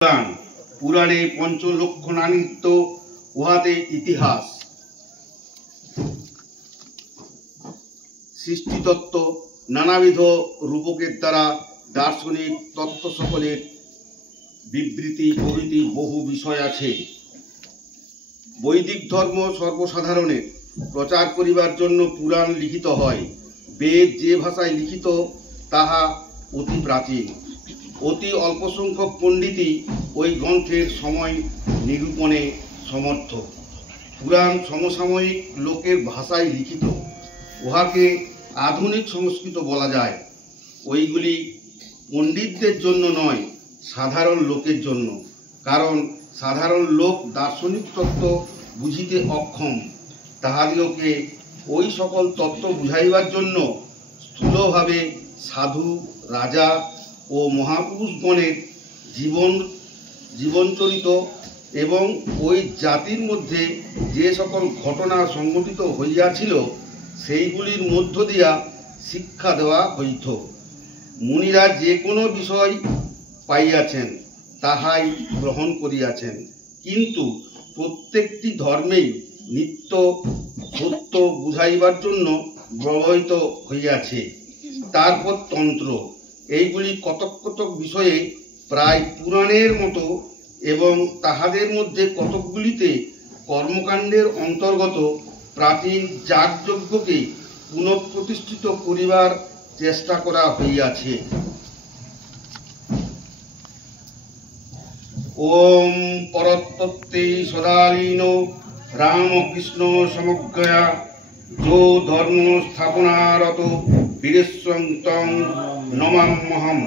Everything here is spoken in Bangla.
পুরাণ পুরাণে পঞ্চলক্ষণানিত্য উহাতে ইতিহাস সৃষ্টিতত্ত্ব নানাবিধ রূপকের দ্বারা দার্শনিক তত্ত্ব সকলের বিবৃতি প্রভৃতি বহু বিষয় আছে। বৈদিক ধর্ম সর্বসাধারণের প্রচার করিবার জন্য পুরাণ লিখিত হয়। বেদ যে ভাষায় লিখিত তাহা অতি প্রাচীন। অতি অল্প সংখ্যক পণ্ডিতই ওই গ্রন্থের সময় নিরূপণে সমর্থ। পুরাণ সমসাময়িক লোকের ভাষায় লিখিত, উহাকে আধুনিক সংস্কৃত বলা যায়। ওইগুলি পণ্ডিতদের জন্য নয়, সাধারণ লোকের জন্য। কারণ সাধারণ লোক দার্শনিক তত্ত্ব বুঝিতে অক্ষম। তাহাদিওকে ওই সকল তত্ত্ব বুঝাইবার জন্য স্থূলভাবে সাধু, রাজা ও মহাপুরুষগণের জীবনচরিত এবং ওই জাতির মধ্যে যে সকল ঘটনা সংঘটিত হইয়াছিল সেইগুলির মধ্য দিয়া শিক্ষা দেওয়া হইত। মুনিরা যে কোনো বিষয় পাইয়াছেন তাহাই গ্রহণ করিয়াছেন, কিন্তু প্রত্যেকটি ধর্মেই নিত্য সত্য বুঝাইবার জন্য ব্যবহৃত হইয়াছে। তারপর তন্ত্র, এইগুলি কতক কতক বিষয়ে প্রায় পুরাণের মতো এবং তাহাদের মধ্যে কতকগুলিতে কর্মকাণ্ডের অন্তর্গত প্রাচীন যাগযজ্ঞকে পুনঃপ্রতিষ্ঠিত করিবার চেষ্টা করা হইয়াছে। ওম পরতত্ত্বে সদালীন রামকৃষ্ণ সমজ্ঞয়া যো ধর্ম স্থাপনারত বীরেশ্বং তং নমাম্যহম।